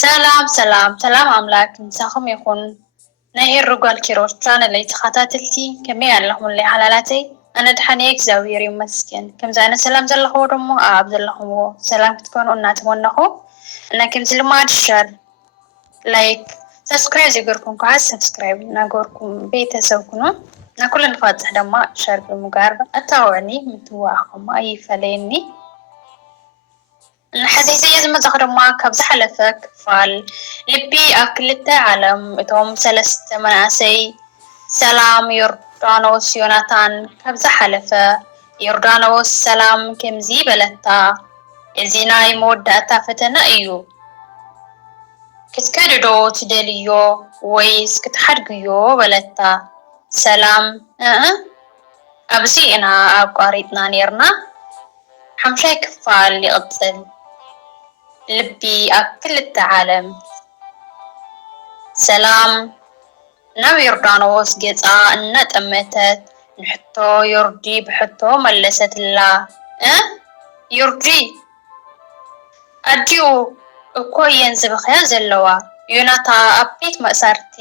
ሰላም ኣምላክ ንሳኹም ይኹን ናይ ሄሮጓል ኪሮስ ቻነለይ ተኸታተልቲ ከመይ ኣለኹምለይ ሓላላተይ ኣነ ድሓነ እግዚኣብሔር ይመስገን ከምዚ ኣነ ሰላም ዘለኹዎ ደሞ ኣብ ዘለኹዎ ሰላም ክትኮኑ እናተመነኹ እና ከምዚ ልማድ ሸር ላይክ ሰብስክራይብ ዘይገርኩም ከዓ ሰብስክራይብ እናገበርኩም ቤተሰብ ኩኑ እና ኩሉ ንክበፅሕ ድማ ሸር ብምግባር ኣታውዕኒ ምትዋእኹም ኣይፈለየኒ ንሓዚዘየ ዝመፅኹ ድማ ካብ ዝሓለፈ ክፋል ልቢ ኣብ ክልተ ዓለም እቶም ሰለስተ መናእሰይ ሰላም ዮርዳኖስ ዮናታን ካብ ዝሓለፈ ዮርዳኖስ ሰላም ከምዚ በለታ እዚ ናይ መወዳእታ ፈተና እዩ ክትከድዶ ትደልዮ ወይስ ክትሓድግዮ በለታ ሰላም ኣብዚ ኢና ኣቋሪጥና ነርና ሓምሻይ ክፋል ይቕፅል ልቢ ኣብ ክልተ ዓለም ሰላም ናብ ዮርዳኖስ ገፃ እናጠመተት ንሕቶ ዮርዲ ብሕቶ መለሰትላ ዮርዲ ኣዲኡ እኮ እየን ዝብኸያ ዘለዋ ዮናታ ኣብ ቤት መእሳርቲ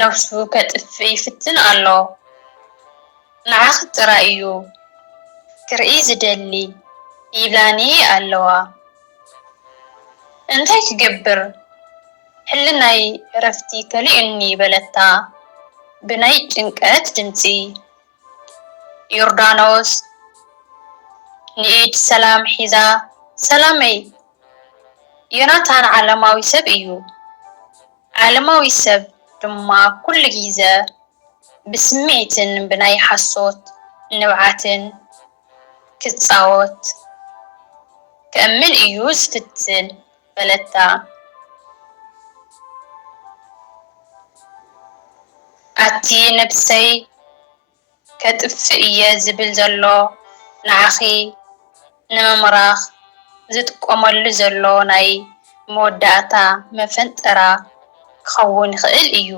ነፍሱ ከጥፍ ይፍትን ኣሎ ንዓኽ ጥራይ እዩ ክርኢ ዝደሊ ይብላኒ ኣለዋ እንታይ ክገብር ሕልናይ ዕረፍቲ ከሊእኒ በለታ ብናይ ጭንቀት ድምፂ ዮርዳኖስ ንኢድ ሰላም ሒዛ ሰላመይ ዮናታን ዓለማዊ ሰብ እዩ ዓለማዊ ሰብ ድማ ኩሉ ግዜ ብስምዒትን ብናይ ሓሶት ንብዓትን ክፃወት ከምን እዩ ዝፍትን በለታ ኣቲ ነብሰይ ከጥፍእ እየ ዝብል ዘሎ ንዓኺ ንምምራኽ ዝጥቀመሉ ዘሎ ናይ መወዳእታ መፈንጠራ ክኸውን ይኽእል እዩ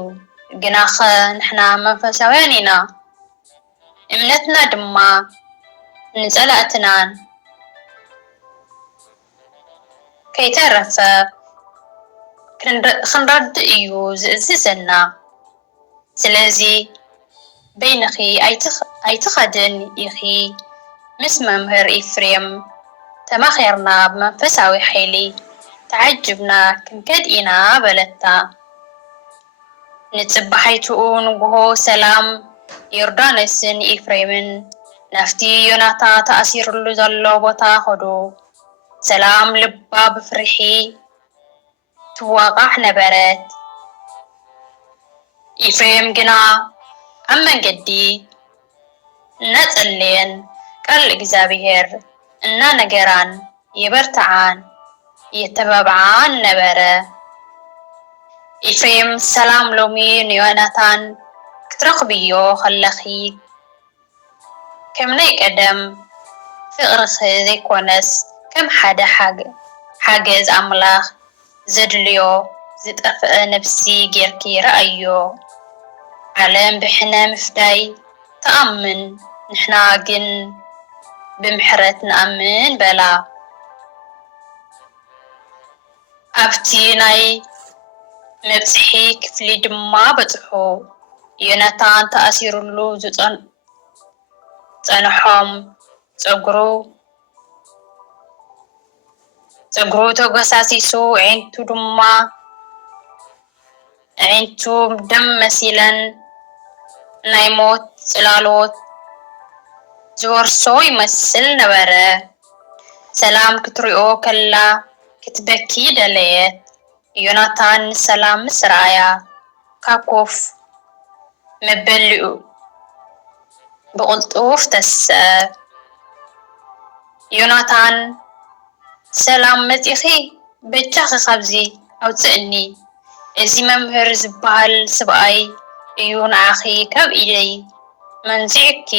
ግናኸ ንሕና መንፈሳውያን ኢና እምነትና ድማ ንፀላእትናን ከይተረፈ ክንረድእ እዩ ዝእዝዘና ስለዚ በይንኺ ኣይትኸድን ኢኺ ምስ መምህር ኤፍሬም ተማኺርና ብመንፈሳዊ ሓይሊ ተዓጅብና ክንከድ ኢና በለታ ንፅባሓይትኡ ንጉሆ ሰላም ዮርዳኖስን ኤፍሬምን ናፍቲ ዮናታ ተኣሲሩሉ ዘሎ ቦታ ኸዱ ሰላም ልባ ብፍርሒ ትዋቃሕ ነበረት ኤፍሬም ግና ኣብ መንገዲ እናጸለየን ቃል እግዚአብሔር እናነገራን የበርትዓን የተባብዓን ነበረ ኤፍሬም ሰላም ሎሚ ንዮናታን ክትረኽብዮ ኸለኺ ከም ናይ ቀደም ፍቕርኺ ዘይኮነስ ከም ሓደ ሓገዝ ኣምላኽ ዘድልዮ ዝጠፍአ ነፍሲ ጌርኪ ረኣዮ ዓለም ብሕነ ምፍዳይ ተኣምን ንሕና ግን ብምሕረት ንኣምን በላ ኣብቲ ናይ መብፅሒ ክፍሊ ድማ በፅሑ ዮናታን ተኣሲሩሉ ፀንሖም ፀጉሩ ተጓሳሲሱ ዒንቱ ደም መሲለን ናይ ሞት ጽላሎት ዝወርሶ ይመስል ነበረ ሰላም ክትሪኦ ከላ ክትበኪ ደለየት ዮናታን ሰላም ምስ ረኣያ ካብ ኮፍ መበሊኡ ብቕልጡፍ ተስእ ዮናታን ሰላም መፂኺ በጃኺ ካብዚ ኣውፅእኒ እዚ መምህር ዝበሃል ሰብኣይ እዩ ንዓኺ ካብ ኢደይ መንዚዕኪ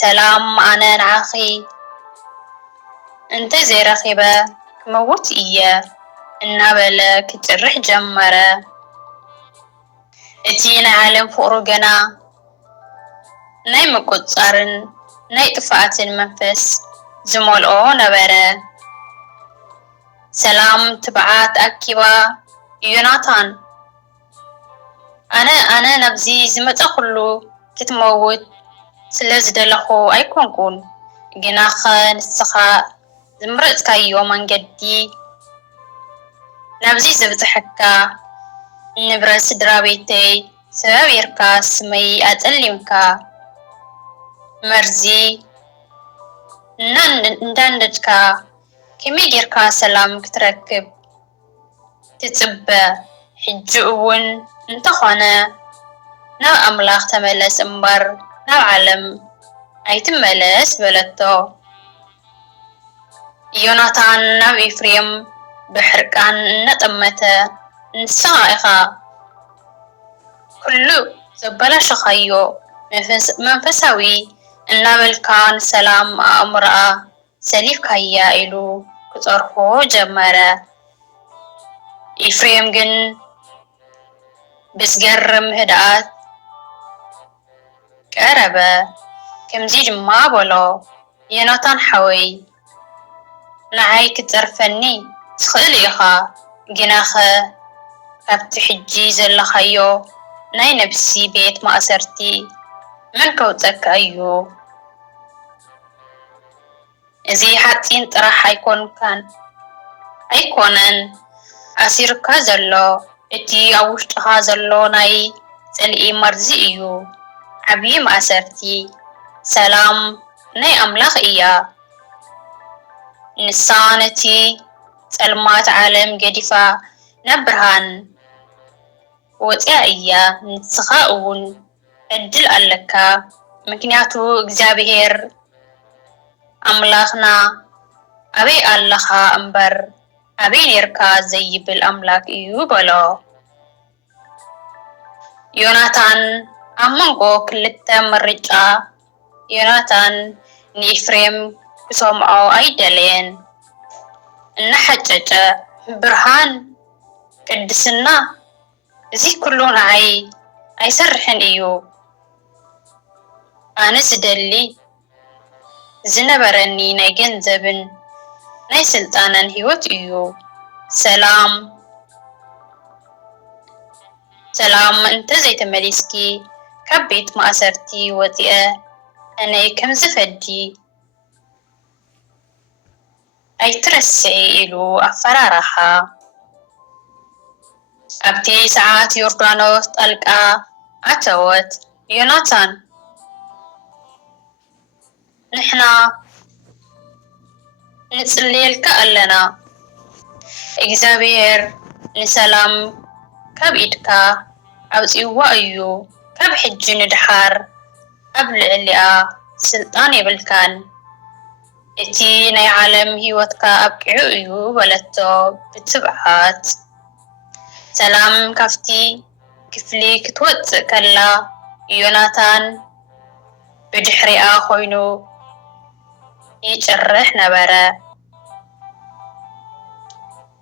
ሰላም ኣነ ንዓኺ እንተዘይረኺበ ክመውት እየ እናበለ ክጭርሕ ጀመረ እቲ ናይ ዓለም ፍቕሩ ገና ናይ ምቁፃርን ናይ ጥፍኣትን መንፈስ ዝመልኦ ነበረ سلام تبعات أكيبا يوناتان أنا نبزي زمت أخلو كتموت سلز دلخو أيكون جناخ نسخا زمرت كايو من جدي نبزي زبط حكا نبرس درابيتي سبب يركاس مي أتألمكا مرزي ندندتكا كمي جيركا سلام كتركب تتبى حجوون انتخوانا ناو أملاخ تملس أمبر ناو عالم أي تملس بلتو يوناتان ناو إفريم بحركان نتأمتا نسائخا كلو زبلا شخيو منفساوي النابلكان سلام أمرأة سليف كايا إلو كترخو جمرة إفريم جن بسجرم هدات كأربا كمزيج ما بلو يوناتان حوي نعاي كترفني تخليخا جناخا كابت حجي زلخيو ناي نفسي بيت ما أسرتي من كوتك أيو إذي حاتين طرح أيكونن أسير كازلو إتي أوشتها زلو ناي سلئي مرزي إيو عبي ما أسرتي سلام ناي أملاخ إيا نسانتي سلمات عالم جديفا نبرهان وطيائية نتسخاؤون الدل ألكا مكنياتو إجزابهير أملاخنا أبي ألخا أمبر أبي نيركا زي بالأملاك إيوبالو يوناتان أمانغو كلتا مرجع يوناتان نيفريم كسومعو أيدالين النحجج برهان قدسنا زي كلون عي سرحن إيو أنا سدلي زنبرني ناي جنزبن ناي سلطانن هيوت إيو سلام انت زي تمليسكي كبيت ما أسرتي وطئة أنا كم زفدي أي ترسعي إلو أفرارها أبتي ساعات يوردانوس ألقى أتوت يوناتان نحنا نتسليل كألنا إجزابير نسلام كبيدكا أبتيوا أيو كبحج ندحار قبل اللي سلطاني بالكان إتي ناي عالم هيوتكا أبكعو أيو بلتو بتبعات سلام كفتي كفلي كتوت كلا يوناتان بدحري خوينو يجرح نبرا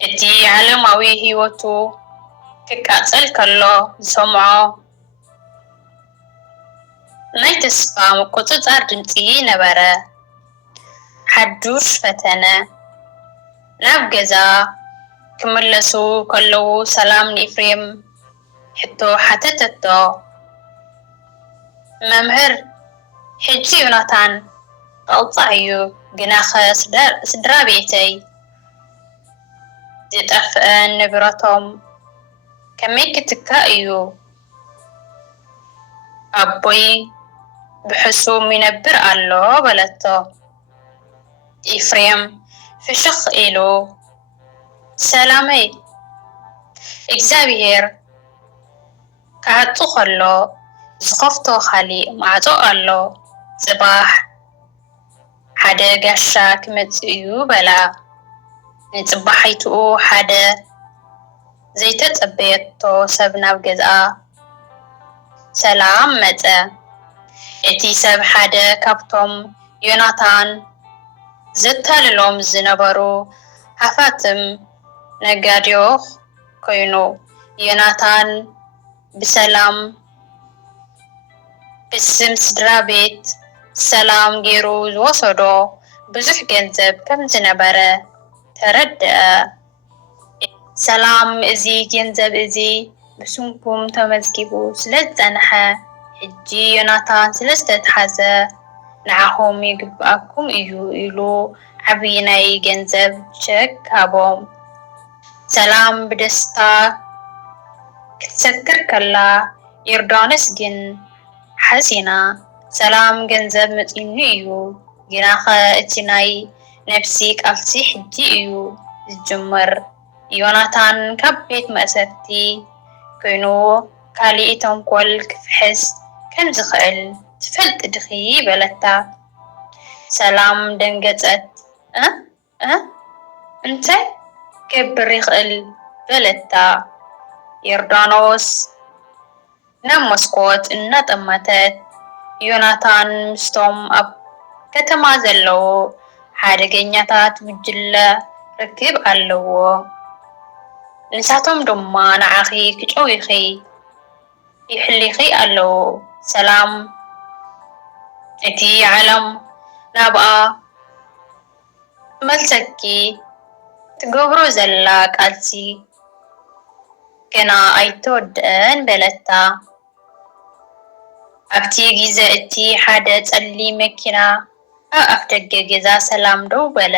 إتي علماوي هيوتو ككاتل كلو سمعو ناي تسفا مقوطت أرجنتي نبرا حدوش فتنا نابجزا كملسو كلو سلام نيفريم حتو حتتتو ممهر حجي يوناتان قلطعيو جناخ سدرا بيتي تتأفئن نبرتهم كميك تكايو أبوي بحسو منبر الله بلتو إفريم في شخ إلو سلامي إجزابير كهاتو خلو زخفتو خالي معتو الله صباح حدا قشا كمتيو بلا نتبحيتو حدا زي تتبيتو سبنا بجزاء سلام متى اتي سب حدا كابتوم يوناتان زتاللوم زنبرو حفاتم نقاديوخ كوينو يوناتان بسلام بسم سدرابيت سلام جيرو وصدو بزح جنزب كم زنبرة تردأ ሰላም እዚ ገንዘብ እዚ ብስንኩም ተመዝጊቡ ስለዝፀንሐ ሕጂ ዮናታን ስለዝተተሓዘ ንዓኹም ይግባአኩም እዩ ኢሉ ዓብይ ናይ ገንዘብ ቸክ ሃቦም። ሰላም ብደስታ ክትሰክር ከላ ዮርዳኖስ ግን ሓዚና ሰላም ገንዘብ መፂኑ እዩ ግናኸ እቲ ናይ ነፍሲ ቃልሲ ሕጂ እዩ ዝጅመር። ዮናታን ካብ ቤት መእሰርቲ ኮይኑ ካሊእ ተንኮል ክፍሕስ ከም ዝኽእል ትፈልጥ ድኺ በለታ። ሰላም ደንገፀት እንታይ ክገብር ይኽእል በለታ። ዮርዳኖስ ናብ መስኮት እናጠመተት ዮናታን ምስቶም ኣብ ከተማ ዘለው ሓደገኛታት ጉጅለ ርክብ ኣለዎ። ንሳቶም ድማ ንዓኺ ክጨውኺ ይሕሊኺ ኣለዎ። ሰላም እቲ ዓለም ናብኣ መልሰኪ ትገብሮ ዘላ ቃልሲ ገና ኣይተወድአን በለታ። ኣብቲ ግዜ እቲ ሓደ ጸሊም መኪና ኣብ ኣፍ ደገ ገዛ ሰላም ደው በለ።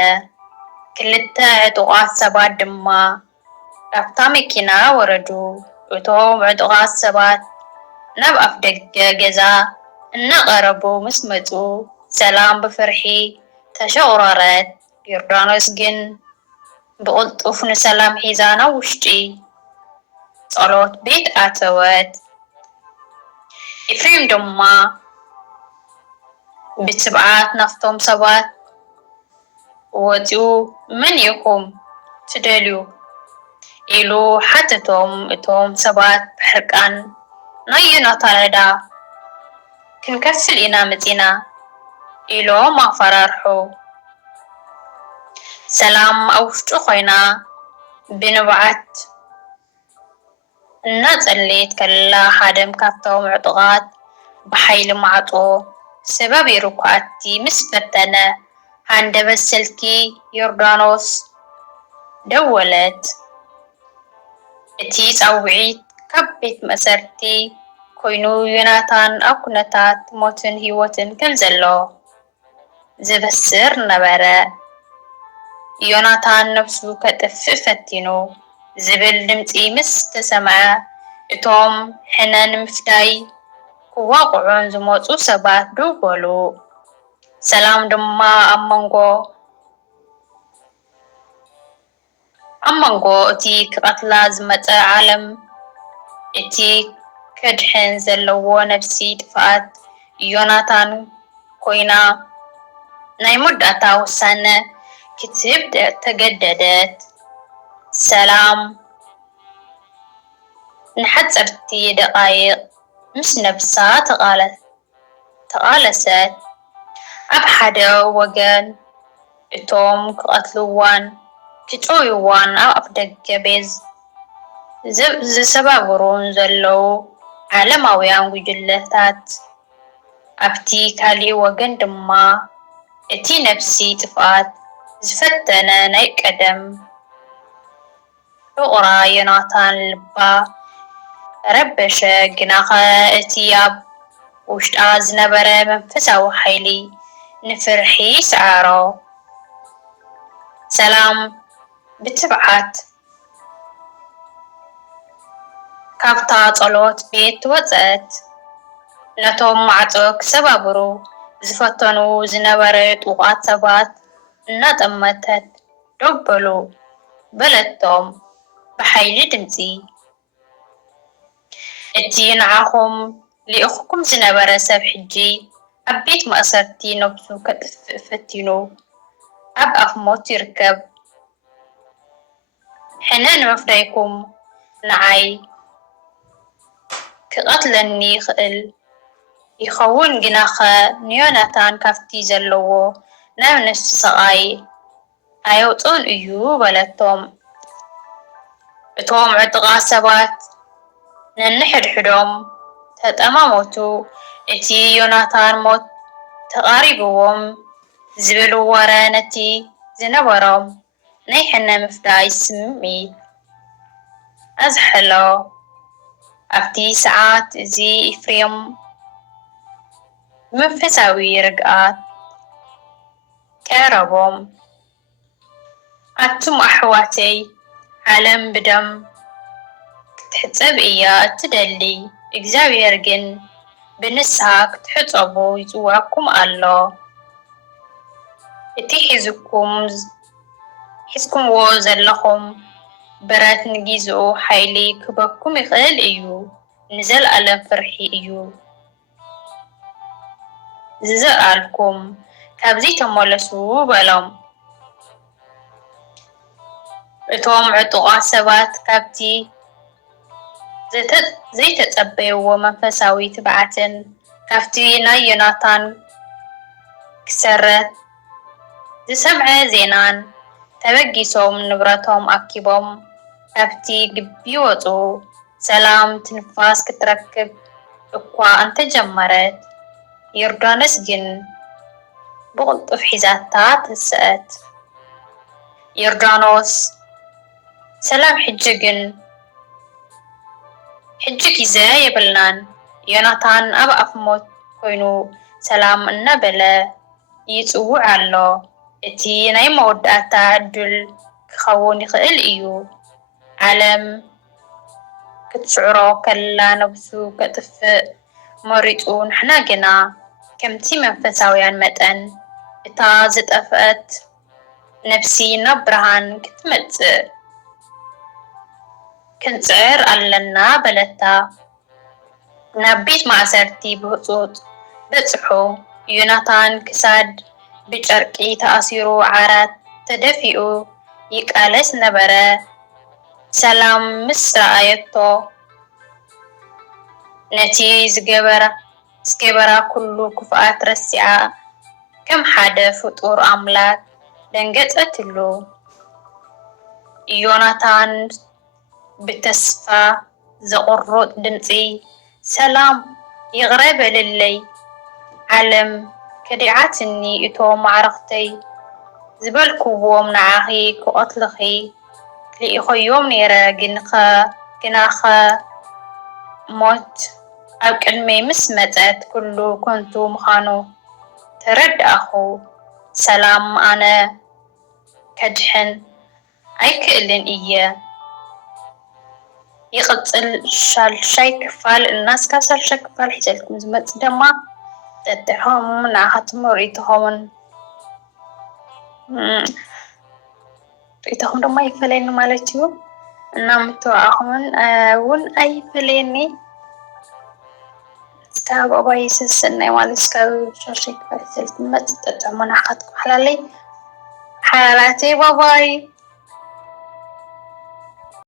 ክልተ ዕጡቓት ሰባት ድማ ካብታ መኪና ወረዱ። እቶም ዕጡቓት ሰባት ናብ ኣፍ ደገ ገዛ እናቐረቡ ምስ መፁ ሰላም ብፍርሒ ተሸቑረረት። ዮርዳኖስ ግን ብቕልጡፍ ንሰላም ሒዛ ናብ ውሽጢ ጸሎት ቤት ኣተወት። ኤፍሬም ድማ ብትብዓት ናፍቶም ሰባት ወፂኡ መን ኢኹም ትደልዩ ኢሉ ሓተቶም። እቶም ሰባት ብሕርቃን ናይ ዮናታን ዕዳ ክንከፍል ኢና መፂና ኢሎም ኣፈራርሑ። ሰላም ኣብ ውሽጡ ኮይና ብንብዓት እናጸለየት ከላ ሓደም ካብቶም ዕጡቓት ብሓይሊ ማዕጾ ሰባቢሩ ኳዕቲ ምስ ፈተነ ሃንደበት ስልኪ ዮርዳኖስ ደወለት። እቲ ጻውዒት ካብ ቤት መእሰርቲ ኮይኑ ዮናታን ኣብ ኩነታት ሞትን ህይወትን ከም ዘሎ ዝበስር ነበረ። ዮናታን ነፍሱ ከጥፍእ ፈቲኑ ዝብል ድምፂ ምስ ተሰምዐ እቶም ሕነን ምፍዳይ ክዋቕዑን ዝመፁ ሰባት ደው በሉ። ሰላም ድማ ኣብ መንጎ እቲ ክቐትላ ዝመፀ ዓለም እቲ ከድሕን ዘለዎ ነፍሲ ጥፍኣት ዮናታን ኮይና ናይ መወዳእታ ውሳነ ክትህብ ተገደደት። ሰላም ንሓፀርቲ ደቓይቕ ምስ ነብሳ ተቓለሰት። ኣብ ሓደ ወገን እቶም ክቐትልዋን ክጮይዋን ኣብ ኣፍ ደገ ቤት ዝሰባብሩን ዘለው ዓለማውያን ጉጅለታት፣ ኣብቲ ካሊእ ወገን ድማ እቲ ነፍሲ ጥፍኣት ዝፈተነ ናይ ቀደም ፍቑራ ዮናታን ልባ ረበሸ። ግናኸ እቲ ኣብ ውሽጣ ዝነበረ መንፈሳዊ ሓይሊ ንፍርሒ ሰዓሮ። ሰላም ብትብዓት ካብታ ጸሎት ቤት ወፀት። ነቶም ማዕጾ ክሰባብሩ ዝፈተኑ ዝነበረ ዕጡቓት ሰባት እናጠመተት ደው በሉ በለቶም ብሓይሊ ድምፂ። እቲ ንዓኹም ሊኢኽኩም ዝነበረ ሰብ ሕጂ ኣብ ቤት መእሰርቲ ነብሱ ከጥፍእ ፈቲኑ ኣብ ኣፍ ሞት ይርከብ። ሕነ ንምፍዳይኩም ንዓይ ክቐትለኒ ይኽእል ይኸውን ግናኸ ንዮናታን ካብቲ ዘለዎ ናብ ነፍሲ ሰቓይ ኣየውፅኡን እዩ በለቶም። እቶም ዕጡቓት ሰባት ነንሕድሕዶም ተጠማመቱ። እቲ ዮናታን ሞት ተቓሪብዎም ዝብል ወረ ነቲ ዝነበሮም ናይ ሕነ ምፍዳይ ስምዒት أزحلو أفتي ساعات زي إفريم منفساوي رقات كهربهم أتم أحواتي عالم بدم كتحسب إياه تدلي إجزاوي يرجن بنسها كتحسبوا يزواكم الله إتي حزكم وزلهم برات نجيزو حيلي كبكم يخيل إيو نزل ألم فرحي إيو ززألكم كابزي تمولسو بلام إتوام عطوغا سبات كابتي زي تتأبيو ومنفساوي تبعتن كافتي نايوناتان كسرت زي سمع زينان تبقيسوم نبراتهم أكيبهم كافتي قبيوتو سلام تنفاس كتركب اقوى أنت جمرت يردانس جن بغلط في حزاتها تسأت يردانوس سلام حجقن حجك إزاي يبلنان يوناتان أبا أفموت كوينو سلام النبلة يتقوى على إتي ناي موداتا عدل كخوون يخيل إيو عالم كتشعرو كلا نبسو كتفق مريتو نحنا قنا كمتي منفساويان متن إتا زت أفقت نفسي نبرهان كتمتزق كنتعر ألنا بلتا نبيت معسرتي بهصوت بصحو يوناتان كساد بجرقي تأثيرو عرات تدفئو يقالس نبرة سلام مس رأيتو نتي زجبرا كله كفاءات رسعة كم حدا فطور أملاك دنقتلو يوناتان بتسفى زقرط دمسي سلام يغرب للي علم كدعاتني إتو معرختي زبالكو منعاهي كأطلخي لإخو يوم نيرا جناخا موت أو كلمة مسمتت كله كنتو مخانو ترد أخو سلام أنا كدحن أي كألن إياه يقتل شاي كفال الناس كسر شاي كفال حجالكم زمت دما تدحهم من عهتهم وريتهم ريتهم دما يفلين مالتيو نامتو عهمن ون أي فليني سكاب أباي سسنة مالي سكاب شاي كفال حجالكم زمت تدحهم من عهتكم حلالي حالاتي باباي